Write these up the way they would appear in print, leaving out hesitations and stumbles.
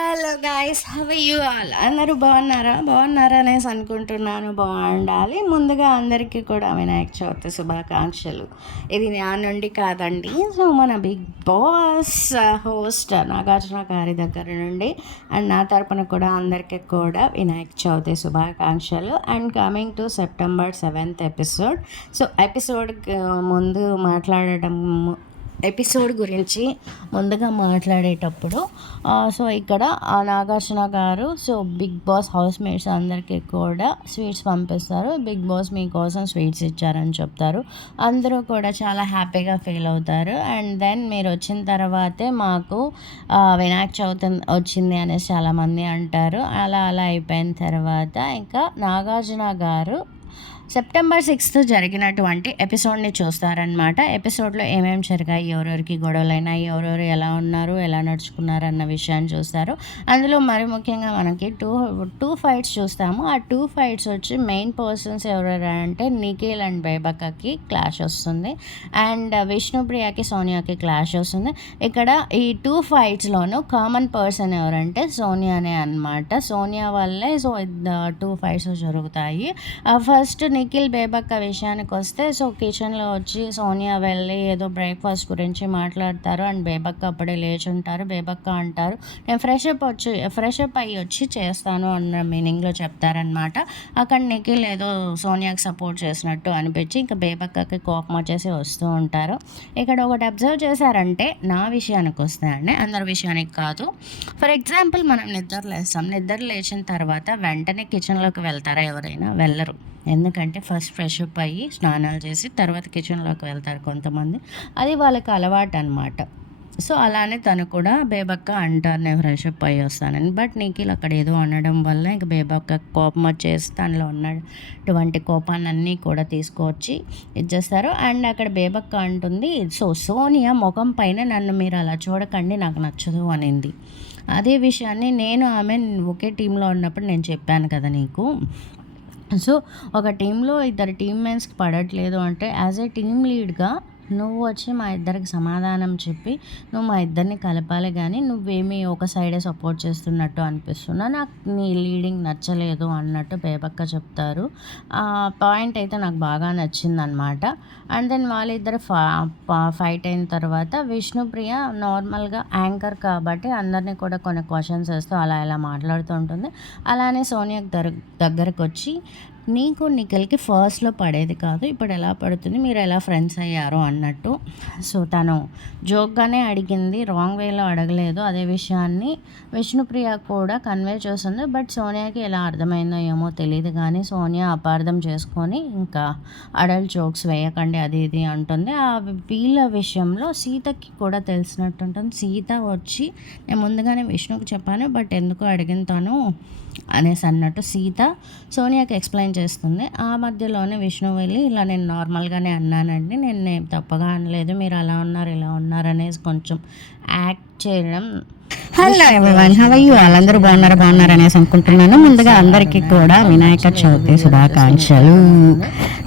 Hello guys, have you all? అందరూ బాగున్నారా అనేసి అనుకుంటున్నాను. బాగుండాలి. ముందుగా అందరికీ కూడా వినాయక చవితి శుభాకాంక్షలు. ఇది నా నుండి కాదండి, సో మన బిగ్ బాస్ హోస్ట్ నాగార్జున గారి దగ్గర నుండి అండ్ నా తరపున కూడా అందరికీ కూడా వినాయక చవితి శుభాకాంక్షలు. And coming to September 7th episode. So episode ముందు ఎపిసోడ్ గురించి ముందుగా మాట్లాడేటప్పుడు సో ఇక్కడ నాగార్జున గారు బిగ్ బాస్ హౌస్ మేట్స్ అందరికీ కూడా స్వీట్స్ పంపిస్తారు. బిగ్ బాస్ మీకోసం స్వీట్స్ ఇచ్చారని చెప్తారు. అందరూ కూడా చాలా హ్యాపీగా ఫీల్ అవుతారు. అండ్ దెన్ మీరు వచ్చిన తర్వాతే మాకు వినాయక చవితి వచ్చింది అనేసి చాలామంది అంటారు. అలా అయిపోయిన తర్వాత ఇంకా నాగార్జున గారు సెప్టెంబర్ 6th జరిగినటువంటి ఎపిసోడ్ని చూస్తారనమాట. ఎపిసోడ్లో ఏమేమి జరిగాయి, ఎవరెవరికి గొడవలైనా, ఎవరెవరు ఎలా ఉన్నారు, ఎలా నడుచుకున్నారు అన్న విషయాన్ని చూస్తారు. అందులో మరి ముఖ్యంగా మనకి టూ ఫైట్స్ చూస్తాము. ఆ 2 ఫైట్స్ వచ్చి మెయిన్ పర్సన్స్ ఎవరెవరు అంటే నిఖిల్ అండ్ బేబక్కకి క్లాష్ వస్తుంది, అండ్ విష్ణుప్రియకి సోనియాకి క్లాష్ వస్తుంది. ఇక్కడ ఈ 2 ఫైట్స్లోనూ కామన్ పర్సన్ ఎవరంటే సోనియానే అనమాట. సోనియా వల్లే 2 ఫైట్స్ జరుగుతాయి. ఫస్ట్ నిఖిల్ బేబక్క విషయానికి వస్తే కిచెన్లో వచ్చి సోనియా వెళ్ళి ఏదో బ్రేక్ఫాస్ట్ గురించి మాట్లాడతారు. అండ్ బేబక్క అప్పుడే లేచి ఉంటారు. బేబక్క అంటారు, నేను ఫ్రెషప్ అయ్యి వచ్చి చేస్తాను అన్న మీనింగ్లో చెప్తారనమాట. అక్కడ నిఖిల్ ఏదో సోనియాకి సపోర్ట్ చేసినట్టు అనిపించి ఇంకా బేబక్కకి కోపం వచ్చేసి వస్తూ ఉంటారు. ఇక్కడ ఒకటి అబ్జర్వ్ చేశారంటే నా విషయానికి వస్తే అండి, అందరి విషయానికి కాదు. ఫర్ ఎగ్జాంపుల్ మనం నిద్ర లేచిన తర్వాత వెంటనే కిచెన్లోకి వెళ్తారా? ఎవరైనా వెళ్ళరు. ఎందుకంటే ఫస్ట్ ఫ్రెషప్ అయ్యి స్నానాలు చేసి తర్వాత కిచెన్లోకి వెళ్తారు కొంతమంది. అది వాళ్ళకి అలవాటు అనమాట. సో అలానే తను కూడా బేబక్క అంటారు నేను ఫ్రెషప్ అయ్యి వస్తానని. బట్ నిఖిల్ అక్కడ ఏదో అనడం వల్ల ఇంక బేబక్క కోపం వచ్చేసి తనలో ఉన్నటువంటి కోపాన్ని కూడా తీసుకొచ్చి ఇచ్చేస్తారు. అండ్ అక్కడ బేబక్క అంటుంది, సోనియా ముఖం పైన నన్ను మీరు అలా చూడకండి, నాకు నచ్చదు అనింది. అదే విషయాన్ని నేను ఆమె ఒకే టీంలో ఉన్నప్పుడు నేను చెప్పాను కదా నీకు. సో ఒక టీంలో ఇద్దరు టీమ్మేట్స్కి పడట్లేదు అంటే యాజ్ ఏ టీమ్ లీడ్గా నువ్వు వచ్చి మా ఇద్దరికి సమాధానం చెప్పి నువ్వు మా ఇద్దరిని కలపాలి, కానీ నువ్వేమీ ఒక సైడే సపోర్ట్ చేస్తున్నట్టు అనిపిస్తున్నా, నాకు నీ లీడింగ్ నచ్చలేదు అన్నట్టు బేబక్క చెప్తారు. ఆ పాయింట్ అయితే నాకు బాగా నచ్చిందనమాట. అండ్ దెన్ వాళ్ళిద్దరు ఫైట్ అయిన తర్వాత విష్ణుప్రియ నార్మల్గా యాంకర్ కాబట్టి అందరినీ కూడా కొన్ని క్వశ్చన్స్ వేస్తూ అలా మాట్లాడుతూ ఉంటుంది. అలానే సోనియాకి దగ్గరకు వచ్చి నీకు నిఖిల్కి ఫస్ట్లో పడేది కాదు, ఇప్పుడు ఎలా పడుతుంది, మీరు ఎలా ఫ్రెండ్స్ అయ్యారు అన్నట్టు. సో తను జోక్గానే అడిగింది, రాంగ్ వేలో అడగలేదు. అదే విషయాన్ని విష్ణుప్రియ కూడా కన్వే చేస్తుంది. బట్ సోనియాకి ఎలా అర్థమైందో ఏమో తెలియదు, కానీ సోనియా అపార్థం చేసుకొని ఇంకా అడల్ట్ జోక్స్ వేయకండి అది ఇది అంటుంది. ఆ వీళ్ళ విషయంలో సీతకి కూడా తెలిసినట్టు ఉంటుంది. సీత వచ్చి నేను ముందుగానే విష్ణుకి చెప్పాను బట్ ఎందుకు అడిగిన తను అనేసి అన్నట్టు సీత సోనియాకి ఎక్స్ప్లెయిన్ చేస్తుంది. ఆ మధ్యలోనే విష్ణు వెళ్ళి ఇలా నేను నార్మల్గానే అన్నానండి, నేను తప్పగా అనలేదు, మీరు అలా ఉన్నారు ఇలా ఉన్నారు అనేసి కొంచెం యాక్ట్ చేయడం. Hello everyone, have you all? అందరూ బాగున్నారు అనేసి అనుకుంటున్నాను. ముందుగా అందరికీ కూడా వినాయక చవితి శుభాకాంక్షలు.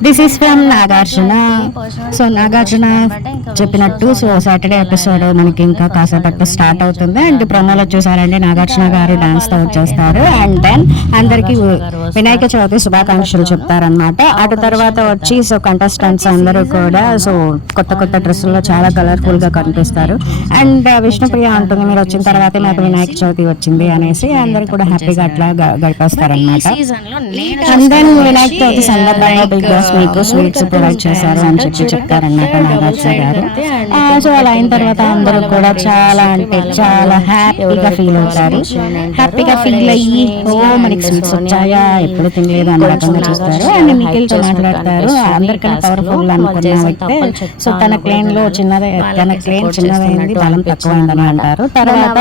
This is from Nagarjuna. So Nagarjuna చెప్పినట్టు సాటర్డే ఎపిసోడ్ మనకి ఇంకా కాసేపట్లో స్టార్ట్ అవుతుంది. అండ్ ప్రమోలో చూసారండి నాగార్జున గారు డాన్స్తో వచ్చేస్తారు. అండ్ దెన్ అందరికీ వినాయక చవితి శుభాకాంక్షలు చెప్తారనమాట. అటు తర్వాత వచ్చి కంటెస్టెంట్స్ అందరూ కూడా కొత్త డ్రెస్సుల్లో చాలా కలర్ఫుల్గా కనిపిస్తారు. అండ్ విష్ణుప్రియ అంటుంది, మీరు వచ్చిన తర్వాత నాకు వినాయక చవితి వచ్చింది అనేసి అందరూ కూడా హ్యాపీగా అట్లా గడిపేస్తారనమాట. అండ్ దెన్ వినాయక చవితి సందర్భంగా బిగ్ బాస్ మీకు స్వీట్స్ ప్రొవైడ్ చేశారు అని చెప్తారన్నమాట నాగార్జున గారు. సో అలా అయిన తర్వాత అందరూ కూడా చాలా అంటే చాలా హ్యాపీగా ఫీల్ అవుతారు. హ్యాపీగా ఫీల్ అయ్యి మనకి స్వీట్స్ వచ్చాయా, ఎప్పుడు తినలేదు అన్న రకంగా చూస్తారు. అండ్ నిఖిల్తో మాట్లాడతారు, అందరికన్నా పవర్ఫుల్ అనుకున్నామైతే తన క్లెయిమ్ చిన్నదైంది, బలం తక్కువైందని అంటారు. తర్వాత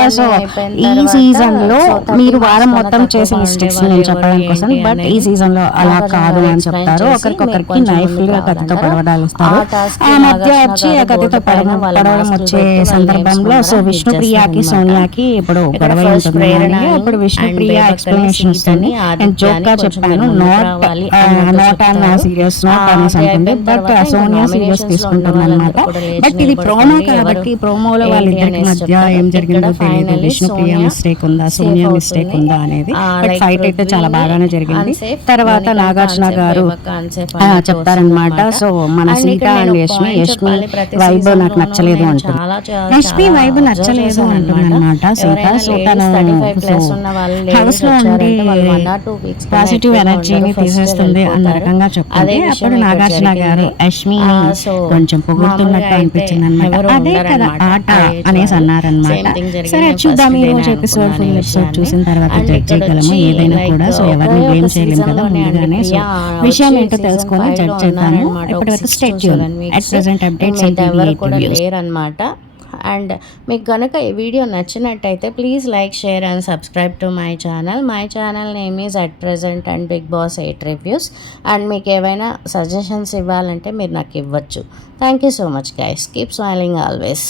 ఈ సీజన్ లో మీరు వారం మొత్తం చేసే మిస్టేక్స్ నేను చెప్పడం కోసం, బట్ ఈ సీజన్ లో అలా కాదు అని చెప్తారు. ఒకరికొకరికి నైఫ్ గా కత్తితో పడవడాలు ఇస్తారు. ఆ మధ్య వచ్చి ఆ కత్తితో పడవడం వచ్చే సందర్భంలో విష్ణుప్రియకి సోనియాకి ఇప్పుడు గొడవ ఉంటుంది. అప్పుడు విష్ణుప్రియ ఎక్స్ప్లెనేషన్ ఇస్తుంది, నేను జోక్ గా చెప్పాను, నాట్ ఆన్ సీరియస్ నాట్ అనేసి అంటుంది. బట్ సోనియా సీరియస్ తీసుకుంటుంది అనమాట. బట్ ఇది ప్రోమో కాబట్టి ప్రోమోలో వాళ్ళిద్దరికి మధ్య ఏం జరిగిందో తెలియదు. విష్ణుప్రియ మిస్టేక్ ఉందా, సోనియా మిస్టేక్ ఉందా అనేది. బట్ ఫైట్ అయితే చాలా బాగానే జరిగింది. తర్వాత నాగార్జున గారు చెప్తారనమాట, సో మన సీత అండ్ యష్మి వైబ్ నాకు నచ్చలేదు అంటుంది. యష్మి వైబ్ నచ్చలేదు అంటుంది అనమాట సీత. సో తను హౌస్ లో ఉండి పాజిటివ్ ఎనర్జీని తీసేస్తుంది అన్న రకంగా చెప్తుంది. అప్పుడు నాగార్జున గారు యష్మిని కొంచెం పొగుడుతున్నట్టు అనిపించింది అనమాట. అదే కదా ఆట అనేసి అన్నారనమాట. సరే చూద్దాం ఈ రోజు ఎపిసోడ్, ఫుల్ ఎపిసోడ్ చూసిన తర్వాత జడ్జ్ చేయగలము ఏదైనా కూడా. సో ఎవరిని బ్లేమ్ చేయలేము కదా ముందుగానే. సో విషయం ఏంటో తెలుసుకొని జడ్జ్ చేద్దాము. ఇప్పటివరకు stay tune. At present updates అనమాట. అండ్ మీకు కనుక ఈ వీడియో నచ్చినట్టయితే please like, share and subscribe to my channel. My channel name is at present and Bigg Boss 8 reviews. And మీకు ఏవైనా సజెషన్స్ ఇవ్వాలంటే మీరు నాకు ఇవ్వచ్చు. Thank you so much guys. Keep smiling always.